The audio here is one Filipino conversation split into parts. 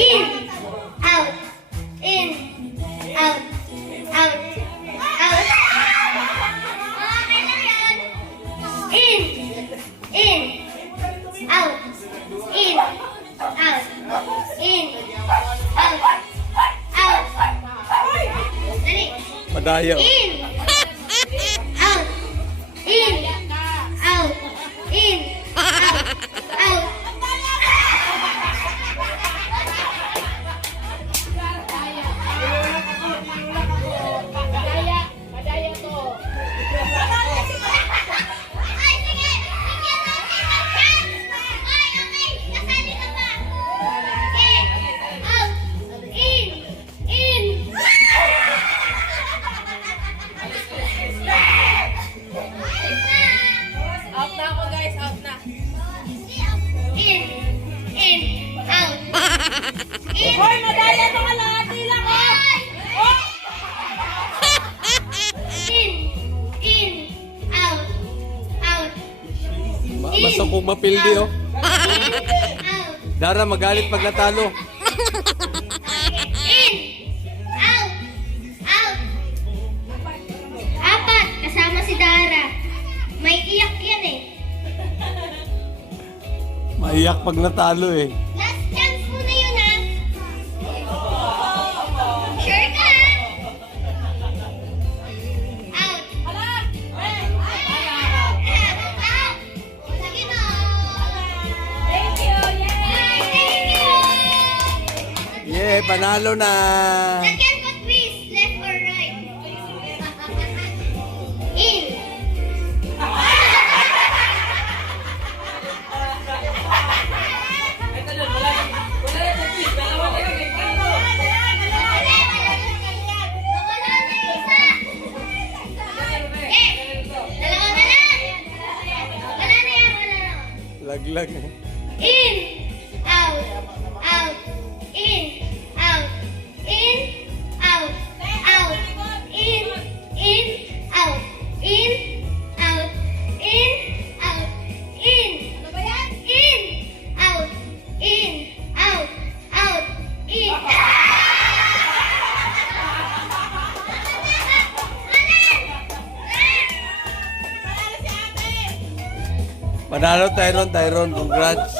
In, out, in, out, out, out. Okay lang yan. In, out, in, out, in, out, out. Dali. Madayo. In, out, in, out, in, out, out. Out na ako guys, out na. In, out. Hoy, madaya ito kalahati lang oh! Oh! In, out, out. Basta kung mapildi oh. Out. Dara magalit pag natalo. In, out, out. Apat, kasama si Dara. May iyak yan eh. Maiyak pag natalo eh. Last chance mo na yun ha. Sure ka ha? Out. Out. Sige na. Thank you! Yay! Thank you. Yeah, panalo na. Lagyan ko twist, left or right. In. Wala na isa. Dalawa na lang. Wala na yan, wala na. Laglag. In, out, out, in, out, in, out, out, in, out, in, out, in, out, in. Ano ba yan? In, out, out, in. Panalo Tyron, congrats.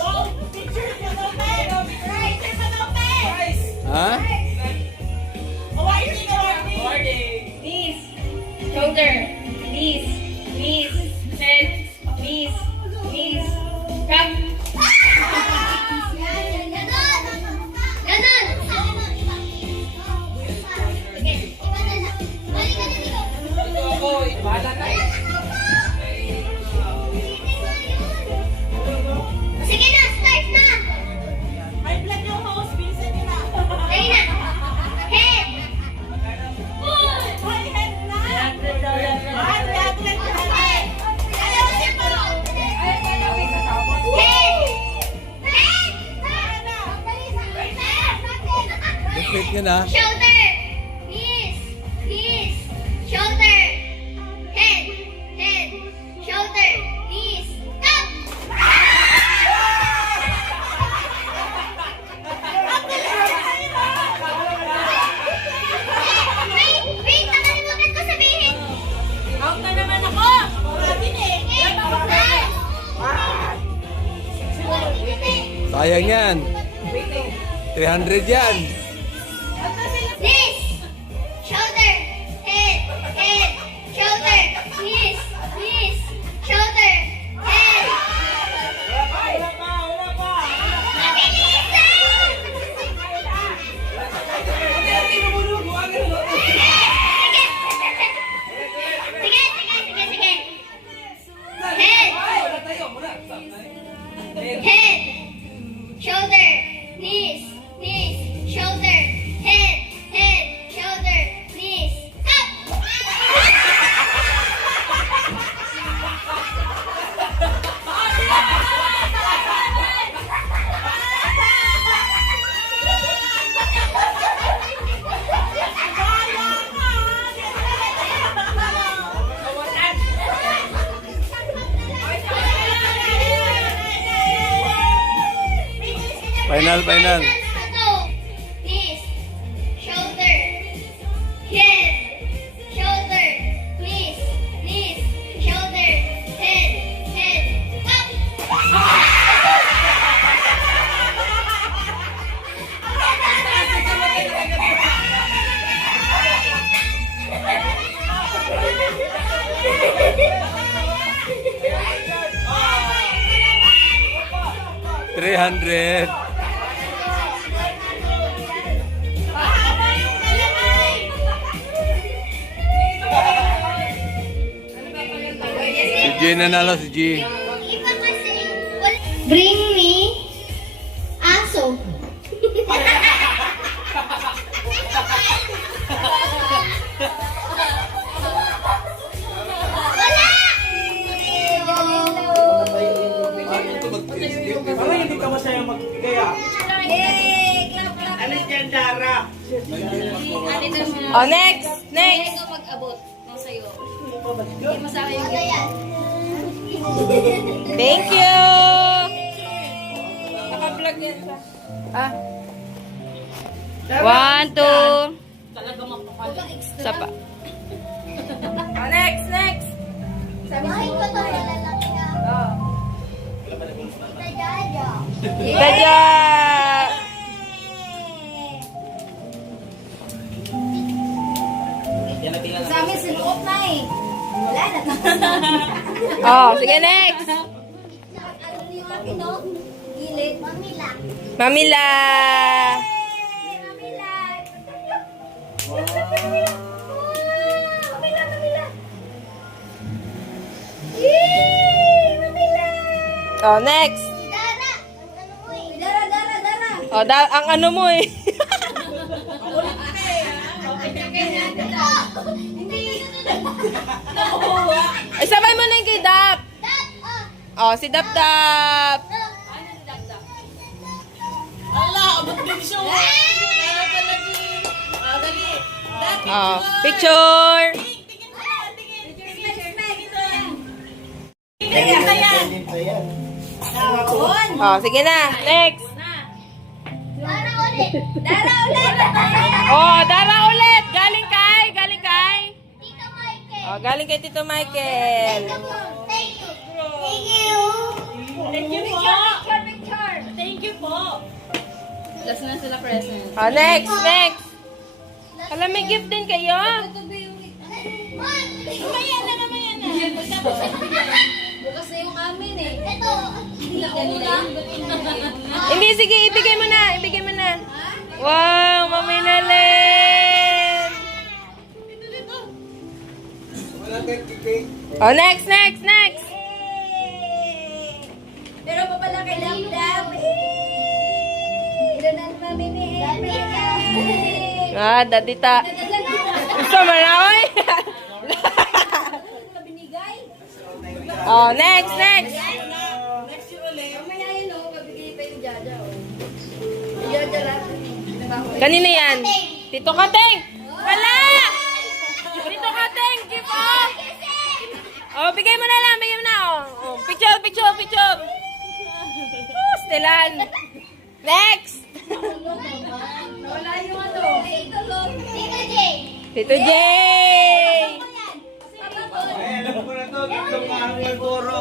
Ha? Knees, shoulder, knees, knees, head, knees, knees, come. Ganon! Sige, iba na lang. Balik ka na dito. Sige na, start na! Dali na! Head! Repeat nyo na. Shoulder, knees, knees, shoulder, head, head, shoulder, knees, up! Wait, nakalimutan ko sabihin. Out na naman ako! Sayang yan. 300 yan. Knees, shoulder, head, head, shoulder, knees, knees, shoulder, head. Sige. Head, shoulder, knees, shoulder. Final. Knees. Shoulder. Head. Shoulder. Knees. Shoulder. Head. Up. $300. Si G nanalo, si G. Bring me aso. Parang hindi ka masaya magbigay ah. Alis yan, Dara. Oh, next. Next. mag-abot ng sayo. Hindi masaya yung Thank you. Naka-vlog yan siya. Ah. 1, 2. talaga mapakala. Isa pa. Oh, next. Bahay ko to, malalaki na. Oh. Tita Jaja. Tita Jo. Sa amin, sinuot na eh. Wala na. Oh, sige, next. Ano yung akin, no? Gilid. Mamila. Mamila. Mamila. Mamila. Yay! Mamila. Oh, next. Dara. Ano mo eh? Dara. Oh, ang ano mo eh. Hindi. Ay, sabay mo na yung kay Dap. Oh, si Dap. Oh, picture. Oh, sige na. Next. Dara ulit. Oh, Dara ulit. Galing kay. Tito Michael. Oh, galing kay Tito Michael. Thank you. Picture. Last na sila present. Oh, next. Alam, may gift din kayo. Mamaya na. Bukas na yung amin eh. Ito. Hindi kanila. Hindi, sige, ibigay mo na. Wow, maminalin. Oh, next. Pero pa pala kay Dab. Ito na mamimi. Ah, dadita. Gusto mo na, oy? Oh, next. Mamaya yun o, mabigay pa yung Jaja o. Jaja lang. Kanina yan? Tito Kateng! Wala! Tito Kateng, give up! Oh, bigay mo na. Oh, picture. Oh, Stellan. Next! Wala yung ano. Tito J. Tito J! Alam ko na to, tatlong araw ng boro.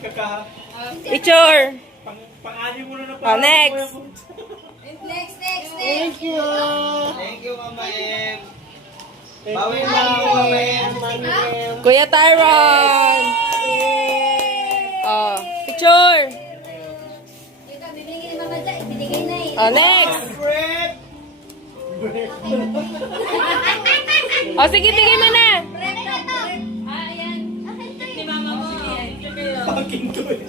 Kakahas. Picture. Pang-ani mo na na Oh, next. Next. Thank you, Mama Em. Bawin na, Mama Em. Kuya Tyron. Oh, picture. Ito, bibigay ni Mama Jack. Binigay na eh. Oh, next. Bread. Oh, sige, bigay mo na. Ah, ayan. Ni Mama mo. Fucking good.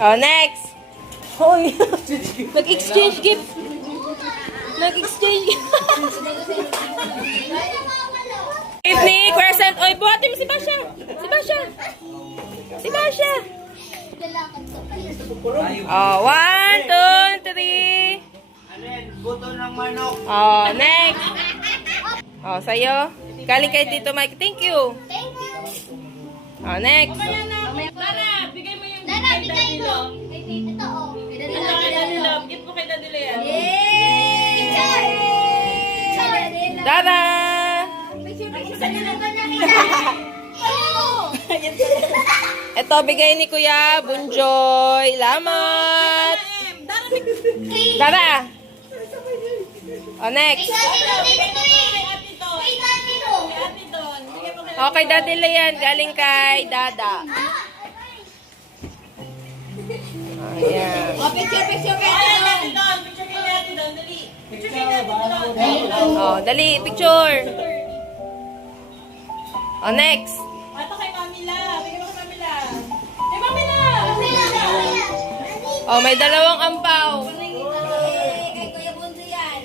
Oh, next. Hoy, nag-exchange gift. Gift ni Crescent. Oy, buhatin mo si Basha. Oh, 1, 2, 3. Anen, buto ng manok. Oh, next. Oh, sa'yo. Galing kay Tito Mike. Thank you. Oh, next. Tara, bigay Dada, bigay mo. Ito, oh. Ano kay Daddy Love? Gift mo kay Daddy Lea. Picture! Picture! Dada! Saan na naman nakita? Ito, bigay ni Kuya Bunjoy. Salamat! Dada! O, next. Okay, Daddy Lean. Galing kay Dada. Ayan. Oh, dali, picture. Oh, next. Ito kay Mamila. Bigyan mo kay Mamila. Kay Mamila! Oh, may dalawang ampaw. Kay Kuya Bunso yan.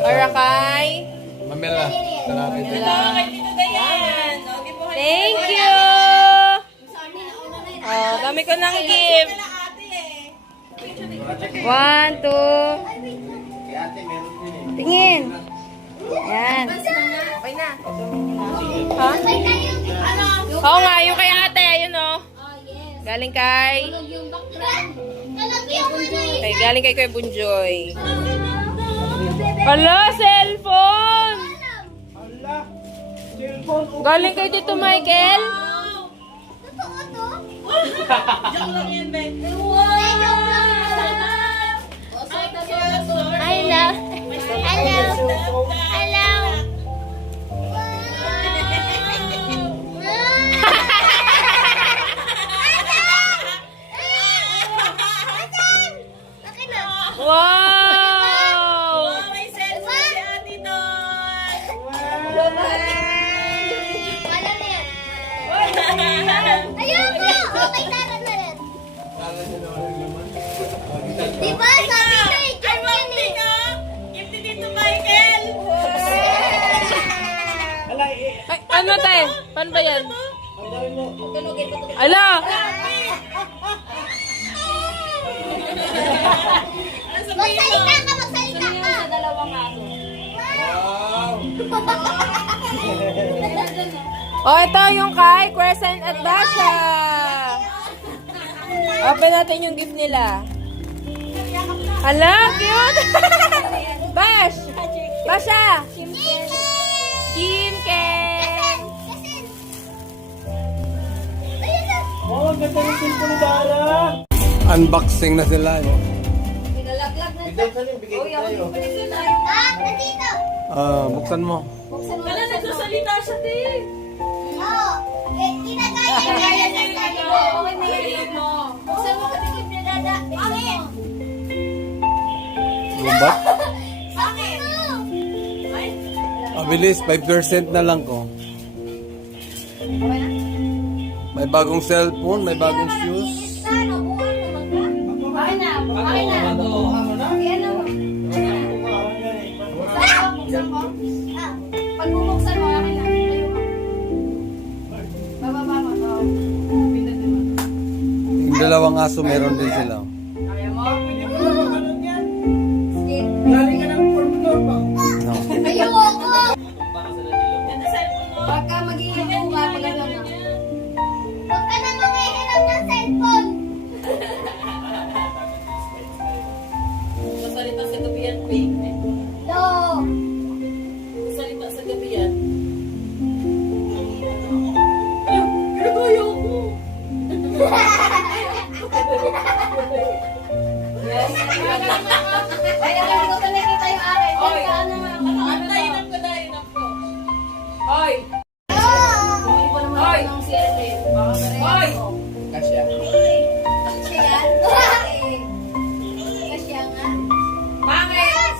Para kay... Mamela. Salamat. Ito kay Tito Dayan. Okay po kay Thank you! Oh, dami ko ng gift. Kila ate eh. 1, 2. Kay ate, meron din eh. Tingin. Yan. Okay na. Ha? May tayo. Ano? Oo nga, yung kay ate, yun oh. Oh, yes. Galing kay... Yung background. Kalagi yung ano yun. Kay galing kay Kuya Bunjoy. Hala, cellphone! Ala! Cellphone! Galing kay Tito Michael? Totoo to? Joke lang yan, Ben. Hello. Hello. Hello. Okay na. Wow! Oh, may cellphone si ate doon. Alam na yan. Ayoko! Okay, tara na rin. Diba? Sabi ko eh, Ay, dyan yan Mami eh. ka! Gift ni Tito Michael! Ala, eh. Ay, ano tayo? Paano ba yan? Ang dami mo. Ala! Magsalita ka, magsalita ka. Wow! Oh, ito yung kay Crescent at Basha. Open natin yung gift nila. Hala, cute! Bash! Basha! Skincare! Oh, ang ganda ng cellphone ni Dara! Unboxing na sila. No? Bigyan ka rin, bigyan ko tayo. Ah, nandito. Buksan mo. Wala, nagsasalita siya, te. Oo. Kinagaya niya yan sa sabi ko. Okay, may mo. Buksan mo katigib niya, Dada. Bakit? Lubat. Bakit? Abilis, 5% na lang ko. May bagong cellphone, may bagong shoes. Ano, buwan naman ka? Okay na, okay na. Ano na? Ayan na. Buksan mo. Ah. Pag bubuksan mo, akin lang. Tayo mo. Bababa mo. Pindutin mo. Yung dalawang aso, meron din sila. Kaya mo? Pwede mo naman ganun yan. Galing ka ng pornor ba? No. Ayoko. Ganda cellphone mo. Pagka magiging buka, maganda na. Huwag ka na manghihinap ng cellphone. Masalita sa gabi yan, fake. No. Masalita sa gabi yan. Pinagayo ko. Ay, alam ko nakita yung akin. Oy. Ano Hinap ko na, hinap ko. Hoy! Oh. Hoy! Hoy! Kasya. Kasi yan. Kasi yan nga. Bakit?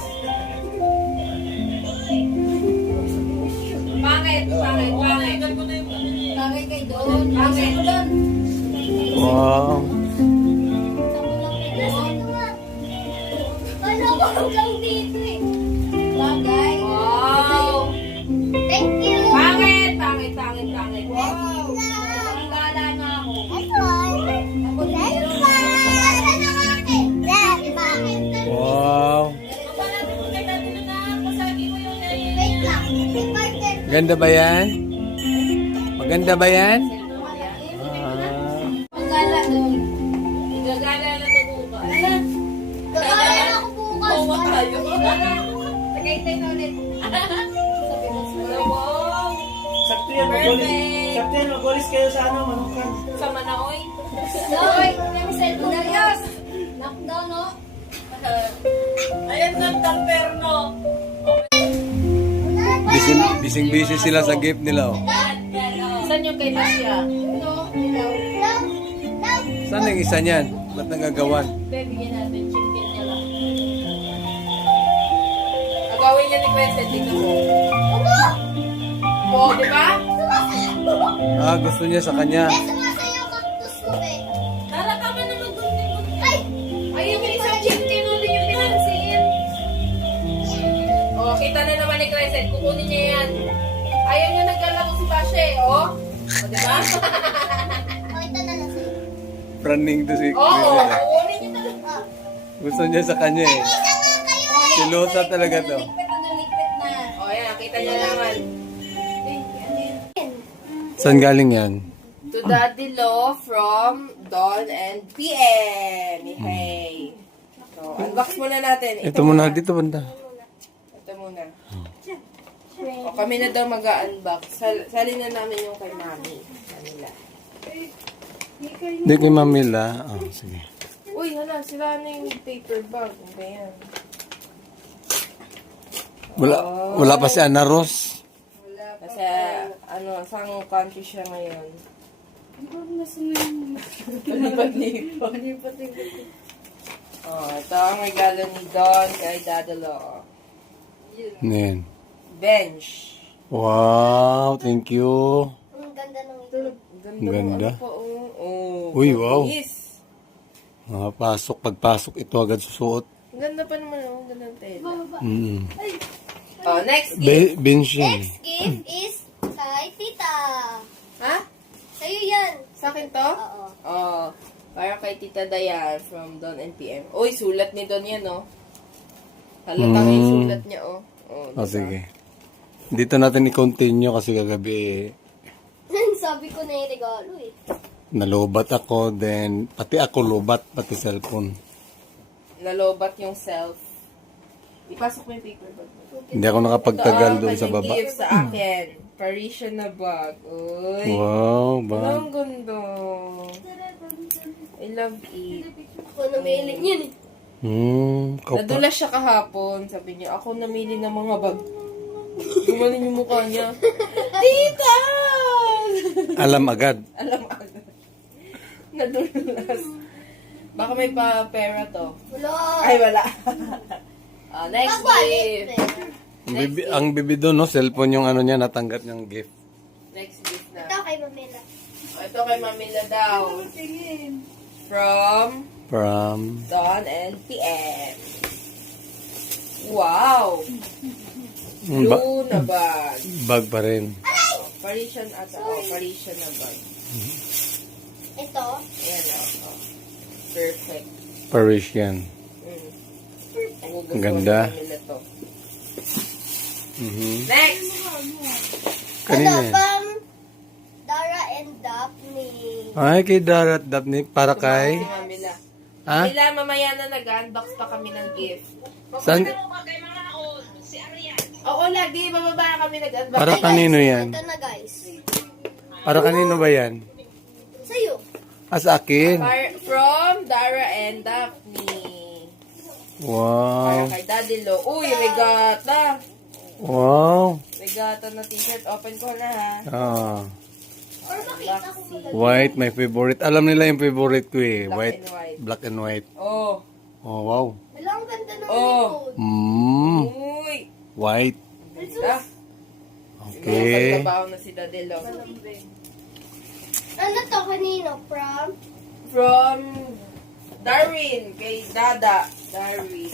Bakit? Bakit? Bakit? Bagay kay doon. Bagay ko doon. Wow. Ano ko lang dito eh. Bagay. Wow! Thank you. Bakit? Bakit? Bakit? Bakit? Wow. Ang gala na ako. Wow. Kapalapit mo kay Daddy na pasagi mo yung Wait lang. May partner. Ganda ba yan? Maganda ba yan? Ang gala doon. Hintay na ulit. Sabi mo sa Wow! Sakto yan, mag-golis kayo sa ano, manukan. Sa Manaoy. Hoy, may cellphone na yun. Knockdown, no? Ayan ng tamperno. Busy sila sa gift nila, oh. Saan yung kay Tasya? No, ilaw. Saan yung isa niyan? Ba't nagagawan? Bibigyan natin, chicken niya lang. Agawin niya ni Crescent dito mo. Oo, di ba? Ah, gusto niya sa kanya. Sumasayaw cactus mo, be. Tara ka ba naman gunting-gunting? Ay! Ay, yung isang chicken ulit yung pinansin. Oh, kita na naman ni Crescent. Kukunin niya yan. Ayaw niya naglalaro si Bashe, oh. O, di ba? Pakita na lang sa'yo. Running to si Oo, Chris. kukunin niya talaga. Gusto niya sa kanya eh. Isa nga kayo! Silosa talaga to. Naligpit na, naligpit na. O, yan, kita niya naman. Saan galing yan? To Daddy Lo from Dawn and PM. Hey. So, unbox muna natin. Ito muna, dito banda. Ito muna. O, kami na daw mag-unbox. Salin na namin yung kay Mami. Kanila. Hindi kay Mamila. Oh, sige. Uy, hala, sila na yung paper bag. Ano ba yan? Wala pa si Ana Ros. Kasi, ano, saan country siya ngayon? Lipat-lipat. Oh, ito ang regalo ni Dawn kay Dadalo. Yan. Bench. Wow, thank you. Ang ganda ng ito. Ang ganda. Ano pa, oh. Uy, wow. Yes. Pagpasok ito agad susuot. Ang ganda pa naman, oh. Ang ganda ng tela. Oh, next gift. Bench yan. Next gift is kay tita. Ha? Sa'yo yan. Sa akin to? Oo. Oh. Para kay Tita Dayan from Don and PM. Uy, sulat ni Don yan, oh. Halatang yung sulat niya, oh. Oh, Oh, sige. Dito natin i-continue kasi kagabi Sabi ko na yung regalo eh. nalobat ako, then pati ako lobat, pati cellphone. Nalobat yung self. Ipasok mo yung paper bag mo. Hindi ako nakapagtagal doon sa kanyang baba. gift sa akin. Parisian na bag. Uy. Wow, Ang ba? ganda. I love it. Ako namili niyan eh. Kaupa. Nadulas siya kahapon. Sabi niya, ako namili ng mga bag. Gumaling yung mukha niya. Tita! Alam agad. Alam agad. Nadulas. Baka may pa-pera to. Wala. Ay, wala. Next Pagwalit gift. eh. Ang bibi doon, no? Cellphone yung ano niya, natanggap niyang gift. Next gift na. Ito kay Mamela. Ito kay Mamila daw. From From... Dawn and PM. Wow! Ba- Blue na bag. bag pa rin. Parisian ata. Oh, Parisian na bag. Ito. Ayan, oh. Perfect. Parisian. Nagugustuhan Ang ganda. ni Mamila to. Kanina Next! Ano, yan. from Dara and Daphne. Ay, kay Darat Daphne, para Si kay... Mamila. Ha? Mamila, mamaya na nag-unbox pa kami ng gift. Saan? Oo, lagi. Bababa kami nag-unbox. Para kanino yan? Ito na guys. Para kanino ba yan? Sa'yo. Sa akin. From Dara and Daphne. Para Wow. kay Daddy Lo. Uy, regata. Wow. Regata na t-shirt. Open ko na, ha. Ah. Or makita ko mo. White, my favorite. Alam nila yung favorite ko eh. Black White. and white. Black and white. Oh. Oh, wow. Wala, ang ganda ng Oh. likod. Uy. White. Ah. Okay. Pagkabaho na si Daddy Lo. Ano to kanino? From? From Darwin. Kay Dada. Darwin.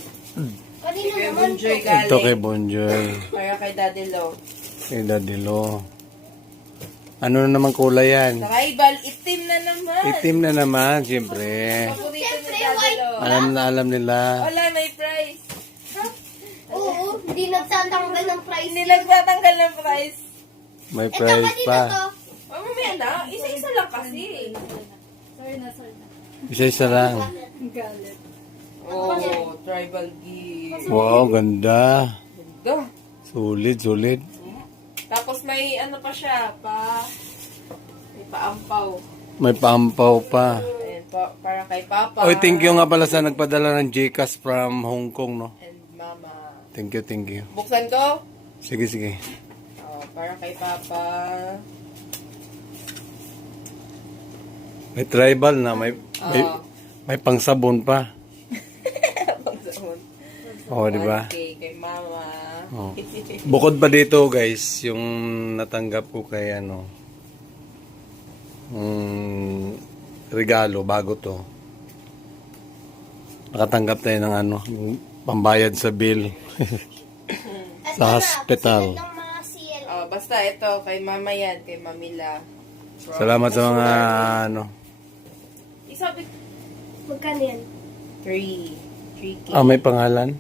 Kanino Kay naman to? Bunjoy Ito kay galing. Bonjoy. Para kay Daddy Lo. Kay Daddy Lo. Ano na naman kulay yan? Nakaibal. Itim na naman. Itim na naman, siyempre. Paborito ni Daddy Lo. Alam nila. Wala, may price. Oo, hindi nagtatanggal ng price. Hindi nagtatanggal ng price. May Ito price kanino pa. to? Oh, mamaya na. Isa-isa lang kasi. Sorry na. Isa-isa lang. Galit. Oh, tribal gift. Wow, ganda. Go. Solid, solid. Tapos may ano pa siya, may paampaw. May paampaw pa. Ayan, para kay Papa. Oy, thank you nga pala sa nagpadala ng Gcash from Hong Kong, no? And Mama. Thank you, thank you. Buksan ko? Sige, sige. Oh, para kay Papa. May tribal na, Oh. may pangsabon pa. Pagsaon. Oo, di ba? Kay Mama. Oh. Bukod pa dito, guys, yung natanggap ko kay regalo bago to. Nakatanggap tayo ng pambayad sa bill sa hospital. Ng mga CL. Oh, basta ito, kay Mama yan, kay Mamila. Salamat sa mga Isabi, Magkano yan? 3K. may pangalan?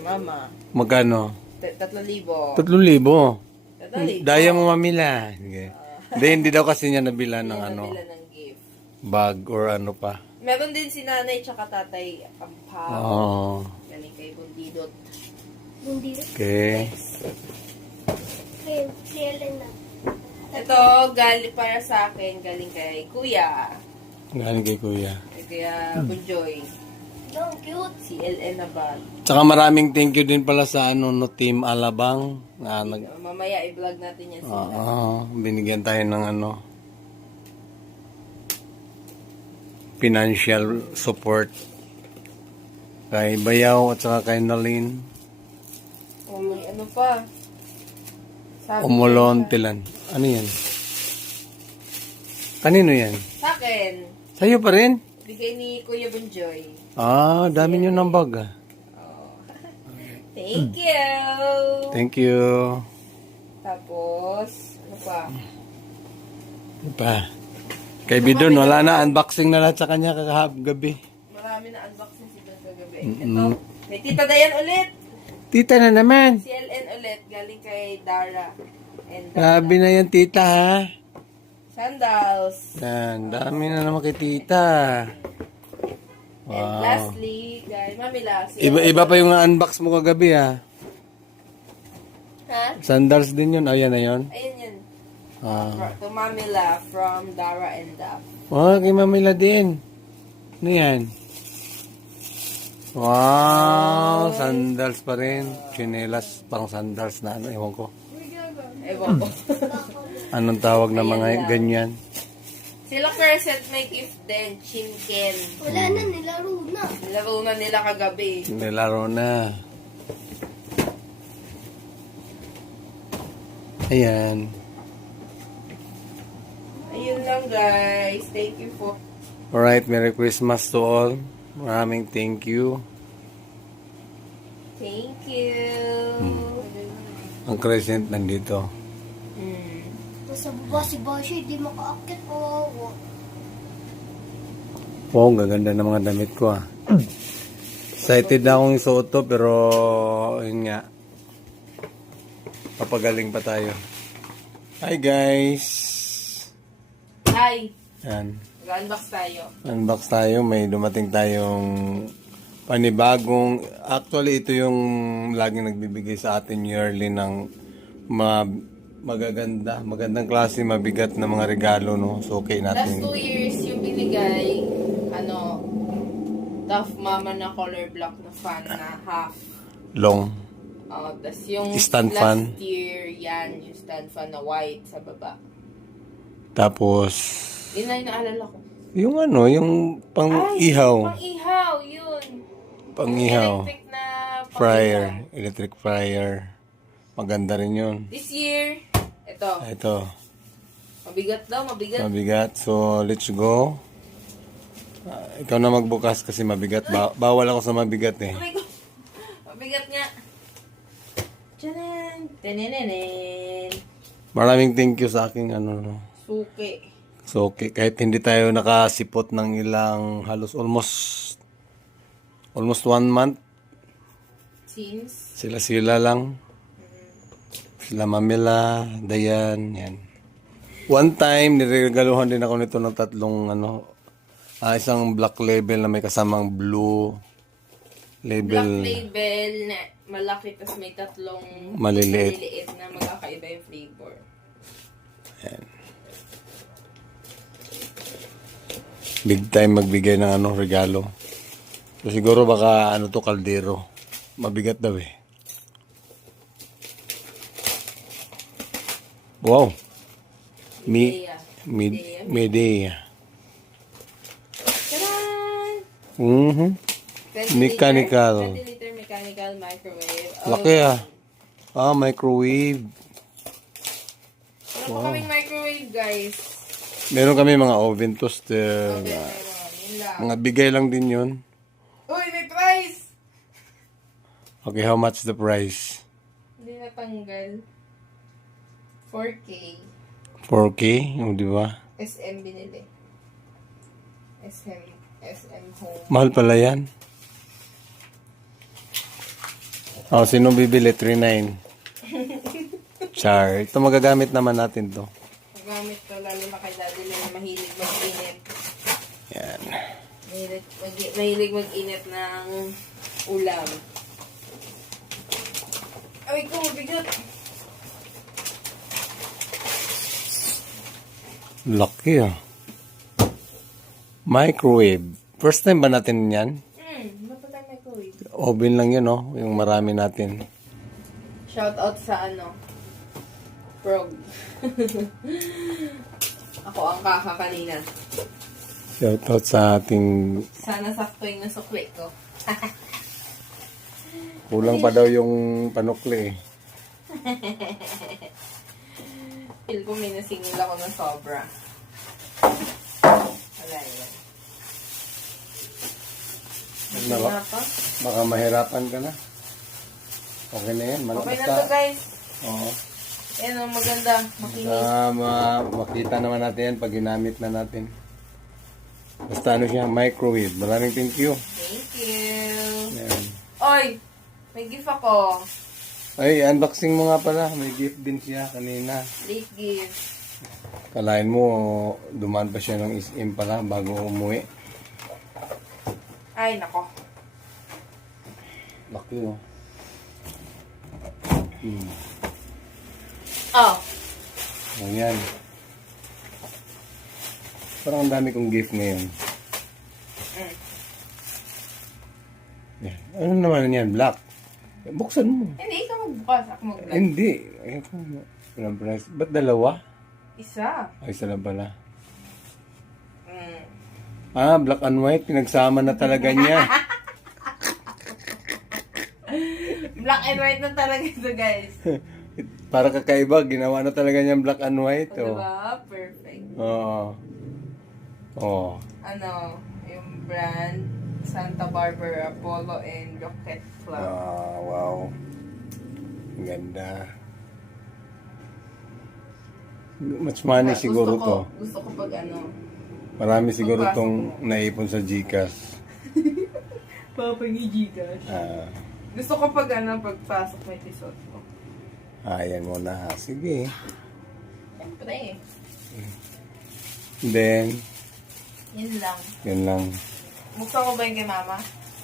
Mama. Magkano? 3,000. 3,000. Daya mo mamila. Sige. Hindi daw kasi niya nabila ng Nabila ng gift. bag or ano pa. Meron din si nanay tsaka tatay ampaw. Oo. Galing kay Bundidot. Hindi. Okay. Kaya CL na. Ito, galing para sa akin, galing kay Kuya. Galing kay Kuya. Kay Kuya Bunjoy. No, cute. CLN na bag. Tsaka maraming thank you din pala sa Team Alabang. Mamaya i-vlog natin yan sila. Binigyan tayo ng financial support kay Bayaw at saka kay Nalin. Oh, may ano pa. Sabi Umulon niya, Tilan. Ano yan? Kanino yan? Sa akin, Sa'yo pa rin? bigay ni Kuya Bunjoy. Dami nyo ng bag Thank you! Thank you. Tapos, ano pa? Ano pa? Kay Bidon, wala na. Unboxing na lahat sa kanya gabi. Marami na unboxing si Don kagabi. Ito, may Tita Dayan ulit. Tita na naman. CLN ulit, galing kay Dara. And Grabe na yan, tita, ha? sandals. Yan, dami na naman kay tita. And lastly, guys, Mamila. Iba pa yung unbox mo kagabi, ha? Ha? Sandals din yun. Ayan na yun. Ayun yun. Ah. To Mamila from Dara and Daf. Kay Mamila din. Ano yan? Wow, sandals pa rin. Chinelas, pang sandals na ewan ko. Ewan ko. Anong tawag na mga ganyan? Sila Crescent may gift din, Chinken. Wala na, nilaro na. Nilaro na nila kagabi. Nilaro na. Ayan. Ayun lang guys. Thank you for... Alright, Merry Christmas to all. Maraming thank you. Thank you. Ang Crescent nandito. Nasa baba si Bashi, di makaakit. Oh. Wow, ang gaganda ng mga damit ko, ah. Excited na akong isuot to, pero yun nga. Papagaling pa tayo. Hi guys! Hi. Yan. Mag-unbox tayo. Unbox tayo. May dumating tayong panibagong... Actually, ito yung laging nagbibigay sa atin yearly ng magandang klase, mabigat na mga regalo, no? So, okay Last natin. 2 years yung binigay, Tough Mama na color block na fan na half. Long. Tas yung Stand last fan. year, yan, yung stand fan na white sa baba. Tapos, Yun na yung naalala ko. yung yung pang-ihaw. Pang-ihaw, yun. Pang-ihaw. Electric na Fryer. Electric fryer. Maganda rin yun. This year, ito. Ito. Mabigat daw, mabigat. Mabigat. So, let's go. Ikaw na magbukas kasi mabigat. Bawal ako sa mabigat, eh. Aray ko. Mabigat nga. Tchanan! Tenenenen! Maraming thank you sa aking Suki. So, okay, kahit hindi tayo nakasipot ng ilang halos almost 1 month. Since, Sila lang. Sila Mamila, Dayan, yan. One time, niregaluhan din ako nito ng 3 isang black label na may kasamang blue label. black label na malaki, tapos may tatlong Maliliit. na magkakaiba yung flavor. Big time magbigay ng ano, regalo. So, siguro baka ano to, kaldero. Mabigat daw eh. Wow. Medea. Tadaan! Mhm. 20 Mechanical. 20 liter mechanical microwave. Laki ah. Ah, microwave. Ano pa kaming microwave, guys? Meron kami mga oven toaster. Okay, yun lang. Mga bigay lang din yun. Uy, may price! Okay, how much the price? Hindi natanggal. 4K. 4K? O, di ba? SM binili. SM home. Mahal pala yan. Oh, sino bibili? 3.9. Char. Ito magagamit naman natin to. Magamit to lalo na kay daddy na mahilig mag-init. Yan. Mahilig mag-init ng ulam. Ay, ko, bigat. Laki ah. Microwave. First time ba natin yan? Mapatay microwave. Oven lang yun, oh. Yung marami natin. Shout out sa Frog. Ako ang kaka kanina. Shout out sa ating... Sana sakto yung nasukli ko. Kulang pa daw yung panukli eh. Feel ko may nasingil ako ng sobra. Wala yan. Naka, baka mahirapan ka na. Okay na yan. Okay na to, guys. Oo. Ayan o, maganda. Makinis. Makita naman natin yan pag ginamit na natin. Basta ano siya, microwave. Maraming thank you. Thank you. Yan. Oy! May gift ako. Ay, unboxing mo nga pala. May gift din siya kanina. Late gift. Kalain mo, dumaan pa siya ng SM pala bago umuwi. Ay, nako. Laki oh. Oh. Ayan. Parang ang dami kong gift ngayon. Yan. Ano naman yan? Black. Buksan mo. Hindi, ikaw magbukas. Ako mag-vlog. Hindi. Ayun. Walang price. Ba't dalawa? Isa. Ay, isa lang pala. Ah, black and white. Pinagsama na talaga niya. Black and white na talaga ito, guys. Para kakaiba. Ginawa na talaga niya black and white. O, Oh. diba? Perfect. Oo. Oh. Ano, yung brand, Santa Barbara, Polo, and Rocket Club. Ah, wow. Ang ganda. Much money siguro to. Gusto ko pag Marami siguro tong naipon sa GCash. Papangi Gcash. Ah, Gusto ko pag pagpasok may tisot ko. ayan mo na ha. Sige. Siyempre. Then, Yun lang. yun lang. Buksan ko ba yung kay mama?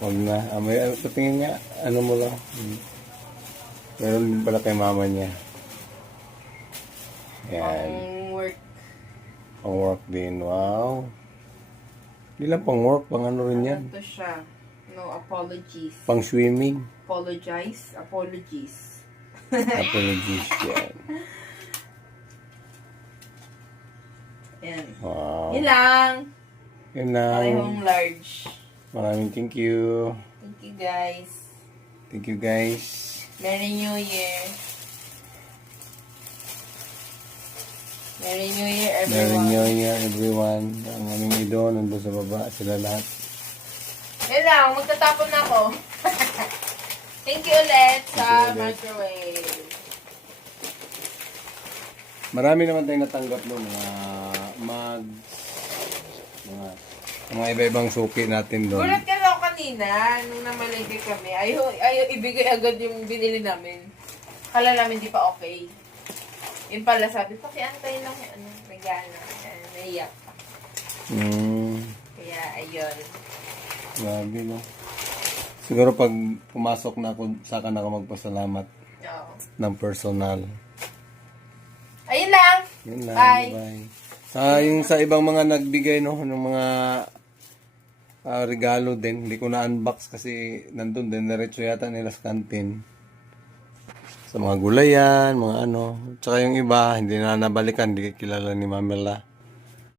Huwag na. May patingin nga. Ano mo lang. Meron din pala kay mama niya. Yan. Ang work. Pang work din. Wow. Hindi lang pang work. Pang ano rin yan. Ito siya. No apologies. Pang swimming. Apologies. Apologies. Apologies. Yan. Yan. Wow. Yun lang. Yun lang. Parehong large. Maraming thank you. Thank you, guys. Thank you guys. Merry New Year. Merry New Year, everyone. Merry New Year everyone. Ang aming idol nandun sa baba. Sila lahat. Yun lang, magtatapon na ako. Thank you ulit sa Thank you ulit. microwave. Marami naman tayong natanggap doon. Mga iba-ibang suki natin doon. Gulat ka lang kanina, nung namalengke kami. Ayaw ibigay agad yung binili namin. Kala namin di pa okay. Yun pala sabi, pakiantay lang yung regalo. Naiyak pa. Kaya, ayun. Grabe no. Siguro pag pumasok na ako, saka na ako magpasalamat Oo. ng personal. Ayun lang. Yun lang. Bye. Bye. Yung sa ibang mga nagbigay, no, ng mga regalo din. Hindi ko na-unbox kasi nandun din. Diretso yata nila sa canteen. Sa mga gulayan, mga ano. Tsaka yung iba, hindi na nabalikan. Hindi kilala ni Mamela.